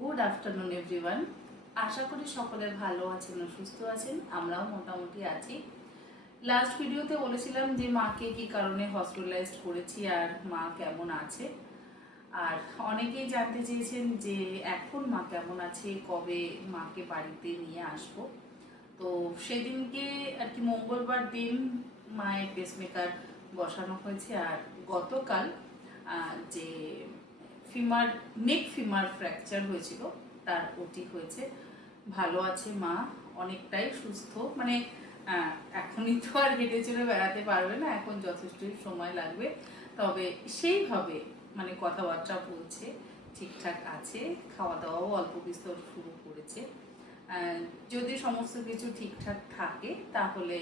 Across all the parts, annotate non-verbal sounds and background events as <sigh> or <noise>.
Good afternoon everyone আশা করি সকলে ভালো আছেন ও সুস্থ আছেন। আমরাও মোটামুটি আছি। লাস্ট ভিডিওতে বলেছিলাম যে মাকে কি কারণে হসপিটালাইজড করেছি আর মা কেমন আছে। আর অনেকেই জানতে চেয়েছেন যে এখন মা কেমন আছে, কবে মাকে বাড়িতে নিয়ে আসব। তো সেদিনকে আর কি মঙ্গলবার দিন মায়ের পেসমেকার বসানো হয়েছে আর গতকাল যে ফিমার নেক ফিমার ফ্র্যাকচার হয়েছিল, তার ওটি হয়েছে। ভালো আছে মা, অনেকটাই সুস্থ। মানে এখনই তো আর হেঁটে চলে বেড়াতে পারবে না, এখন যথেষ্ট সময় লাগবে। তবে সেইভাবে মানে কথাবার্তা বলছে, ঠিকঠাক আছে খাওয়া দাওয়াও অল্প বিস্তর শুরু করেছে। যদি সমস্ত কিছু ঠিকঠাক থাকে, তাহলে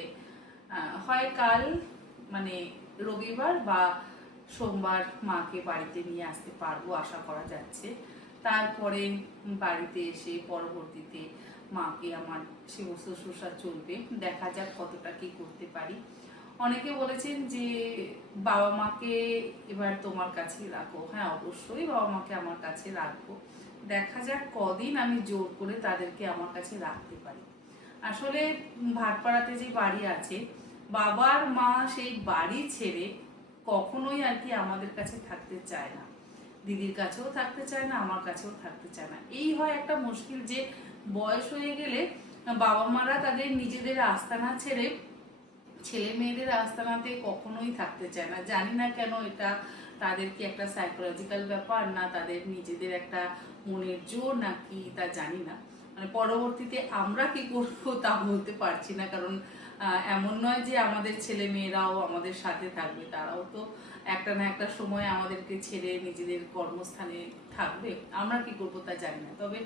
হয় কাল মানে রবিবার বা সোমবার মাকে বাড়িতে নিয়ে আসতে পারব আশা করা যাচ্ছে। তারপরে বাড়িতে এসে পরবর্তীতে মাকে আমার সমস্ত শুশ্রূষা চলবে। দেখা যাক কতটা কি করতে পারি। অনেকে বলেছেন যে, বাবা মাকে এবার তোমার কাছে রাখো। হ্যাঁ অবশ্যই বাবা মাকে আমার কাছে রাখব। দেখা যাক কদিন আমি জোর করে তাদেরকে আমার কাছে রাখতে পারি। আসলে ভাটপাড়াতে যে বাড়ি আছে, বাবার মা সেই বাড়ি ছেড়ে কখনোই আর কি আমাদের কাছে থাকতে চায় না। দিদির কাছেও থাকতে চায় না, আমার কাছেও থাকতে চায় না। এই হয় একটা মুশকিল যে বয়স হয়ে গেলে বাবা মারা তাদের নিজেদের আস্তানা ছেড়ে ছেলে মেয়েদের আস্তানাতে কখনোই থাকতে চায় না। জানি না কেন এটা তাদের কি একটা সাইকোলজিক্যাল ব্যাপার, না তাদের নিজেদের একটা মনের জোর নাকি তা জানি না। মানে পরবর্তীতে আমরা কি করব <laughs> তা বলতে পারছি না। কারণ এমন নয় যে আমাদের ছেলে মেয়েরাও আমাদের সাথে থাকবে। তারাও তো একটা না একটা সময় আমাদেরকে ছেড়ে নিজেদের কর্মস্থানে থাকবে। আমরা কি করব তা জানি না। তবে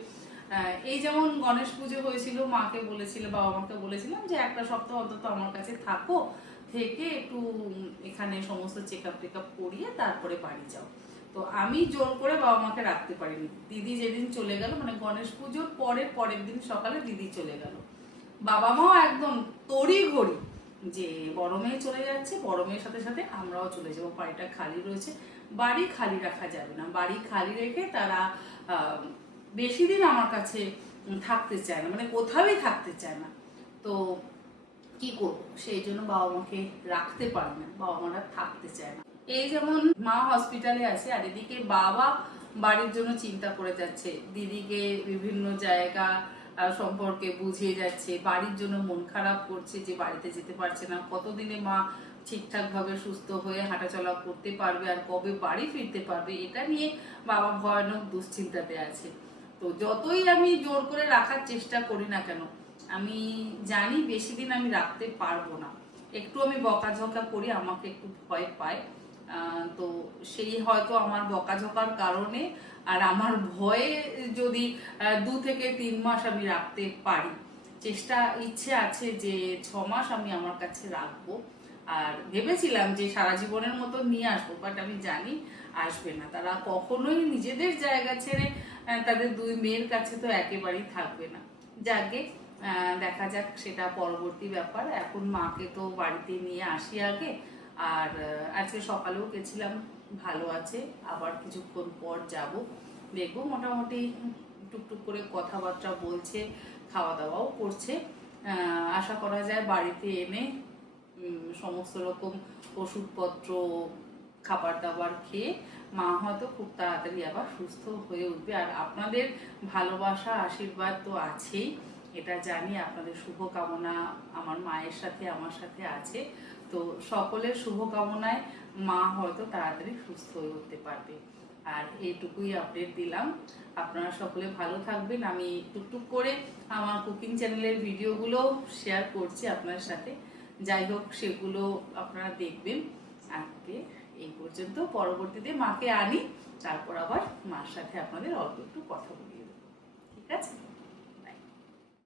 এই যেমন গণেশ পুজো হয়েছিল, মাকে বলেছিল, বাবা মাকে বলেছিলাম যে একটা সপ্তাহ অন্তত আমার কাছে থাকো, থেকে একটু এখানে সমস্ত চেক আপ টেক আপ করিয়ে তারপরে বাড়ি যাও। তো আমি জোর করে বাবা মাকে রাখতে পারিনি। দিদি যেদিন চলে গেল মানে গণেশ পুজোর পরে পরের দিন সকালে দিদি চলে গেল। বাবা মাও একদম তড়ি ঘড়ি যে বড় মেয়ে চলে যাচ্ছে, বড় মেয়ের সাথে সাথে আমরাও চলে যাব। বাড়িটা খালি রয়েছে। বাড়ি খালি রাখা যাবে না। বাড়ি খালি রেখে তারা বেশি দিন আমার কাছে থাকতে চায় না মানে কোথাওই থাকতে চায় না। তো কি করব? সেই জন্য বাবা মাকে রাখতে পারি না। বাবা মারা থাকতে চায় না। এই যেমন মা হসপিটালে আছে, আর এদিকে বাবা বাড়ির জন্য চিন্তা করে যাচ্ছে। দিদিকে বিভিন্ন জায়গা সম্পর্কে বুঝিয়ে যাচ্ছে, বাড়ির জন্য মন খারাপ করছে যে বাড়িতে যেতে পারছে না। কতদিনে মা ঠিকঠাক ভাবে সুস্থ হয়ে হাঁটাচলা করতে পারবে আর কবে বাড়ি ফিরতে পারবে, এটা নিয়ে বাবা ভয়ানক দুশ্চিন্তাতে আছে। তো যতই আমি জোর করে রাখার চেষ্টা করি না কেন, আমি জানি বেশি দিন আমি রাখতে পারব না। একটু আমি বকাঝকা করি, আমাকে একটু ভয় পায়। তো সেই হয়তো আমার বকাঝকার কারণে আর আমার ভয়ে যদি দু থেকে তিন মাস আমি রাখতে পারি। চেষ্টা, ইচ্ছে আছে যে ছ মাস আমি আমার কাছে রাখব। আর ভেবেছিলাম যে সারা জীবনের মতো নিয়ে আসব বাট আমি জানি আসবে না। তারা কখনোই নিজেদের জায়গা ছেড়ে তাদের দুই মেয়ের কাছে তো একেবারেই থাকবে না। যাকে দেখা যাক সেটা পরবর্তী ব্যাপার। এখন মাকে তো বাড়িতে নিয়ে আসি আগে। আর আজকে সকালেও গেছিলাম, ভালো আছে, আবার কিছুক্ষণ পর যাব। দেখব মোটামুটি টুকটুক করে কথাবার্তা বলছে খাওয়া দাওয়াও করছে আশা করা যায় বাড়িতে এনে সমস্ত রকম ওষুধপত্র খাবার দাবার খেয়ে মা হয়তো খুব তাড়াতাড়ি আবার সুস্থ হয়ে উঠবে। আর আপনাদের ভালোবাসা, আশীর্বাদ তো আছেই, এটা জানি। আপনাদের শুভকামনা আমার মায়ের সাথে, আমার সাথে আছে। তো সকলের শুভকামনায় মা হয়তো তাড়াতাড়ি সুস্থ হয়ে উঠতে পারবে। আর এইটুকুই আপডেট দিলাম। আপনারা সকলে ভালো থাকবেন। আমি টুকটুক করে আমার কুকিং চ্যানেলের ভিডিওগুলো শেয়ার করছি আপনার সাথে। যাই হোক, সেগুলো আপনারা দেখবেন। আজকে এই পর্যন্ত। পরবর্তীতে মাকে আনি, তারপর আবার মার সাথে আপনাদের অল্প একটু কথা বলিয়ে দেবো। ঠিক আছে?